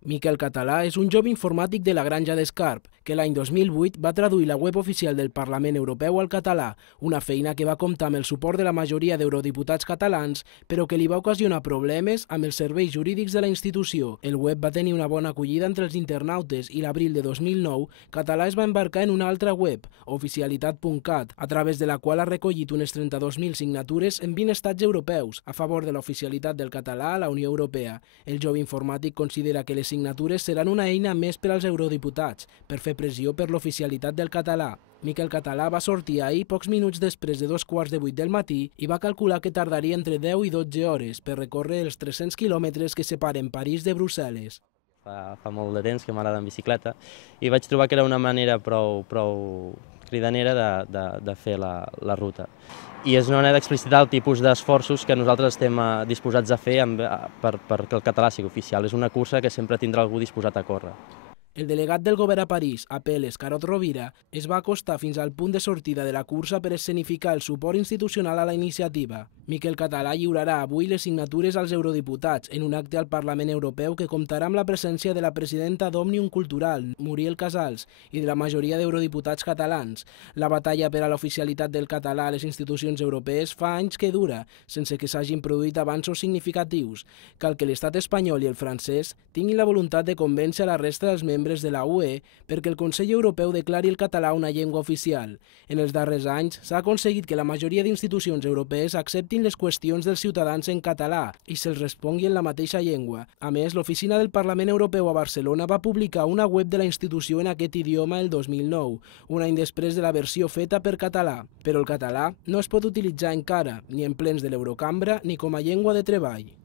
Miquel Català és un jove informàtic de la Granja d'Escarp, que l'any 2008 va traduir la web oficial del Parlament Europeu al català, una feina que va comptar amb el suport de la majoria d'eurodiputats catalans, però que li va ocasionar problemes amb els serveis jurídics de la institució. El web va tenir una bona acollida entre els internautes i l'abril de 2009, Català es va embarcar en una altra web, oficialitat.cat, a través de la qual ha recollit unes 32.000 signatures en 20 estats europeus a favor de l'oficialitat del català a la Unió Europea. El jove informàtic considera que les signatures seran una eina més per als eurodiputats, per fer pressió per l'oficialitat del català. Miquel Català va sortir ahir pocs minuts després de 2:15 del matí i va calcular que tardaria entre 10 i 12 hores per recórrer els 300 quilòmetres que separen París de Brussel·les. Fa molt de temps que m'agrada en bicicleta i vaig trobar que era una manera prou cridanera de fer la ruta. I és una manera d'explicitar el tipus d'esforços que nosaltres estem disposats a fer perquè el català sigui oficial. És una cursa que sempre tindrà algú disposat a córrer. El delegat del govern a París, Apel·les Carod Rovira, es va acostar fins al punt de sortida de la cursa per escenificar el suport institucional a la iniciativa. Miquel Català lliurarà avui les signatures als eurodiputats en un acte al Parlament Europeu que comptarà amb la presència de la presidenta d'Òmnium Cultural, Muriel Casals, i de la majoria d'eurodiputats catalans. La batalla per a l'oficialitat del català a les institucions europees fa anys que dura, sense que s'hagin produït avanços significatius. Cal que l'estat espanyol i el francès tinguin la voluntat de convèncer a la resta dels membres de la UE perquè el Consell Europeu declari el català una llengua oficial. En els darrers anys s'ha aconseguit que la majoria d'institucions europees acceptin les qüestions dels ciutadans en català i se'ls respongui en la mateixa llengua. A més, l'oficina del Parlament Europeu a Barcelona va publicar una web de la institució en aquest idioma el 2009, un any després de la versió feta per català. Però el català no es pot utilitzar encara, ni en plens de l'Eurocambra ni com a llengua de treball.